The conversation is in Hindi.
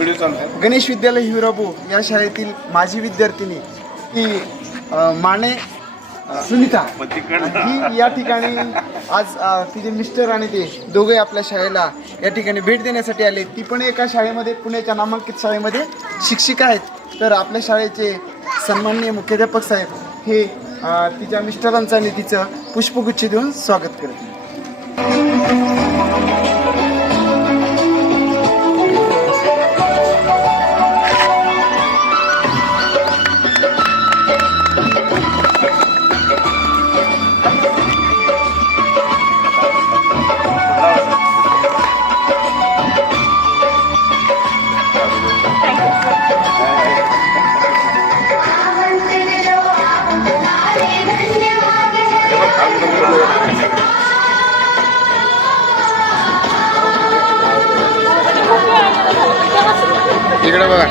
व्हिडिओ गणेश विद्यालय हिराबू या शाळेतील माझी विद्यार्थिनी ती माने सुनीता ही या ठिकाणी आज तिचे मिस्टर आणि ते दोघे आपल्या शाळेला या ठिकाणी भेट देण्यासाठी आले ती पण एका शाळेमध्ये पुण्याच्या नामांकित शाळेमध्ये शिक्षिका आहेत तर आपल्या शाळेचे सन्माननीय मुख्याध्यापक साहेब हे तिच्या मिस्टरांचं आणि तिचं पुष्पगुच्छ देऊन स्वागत करत इकडे बघा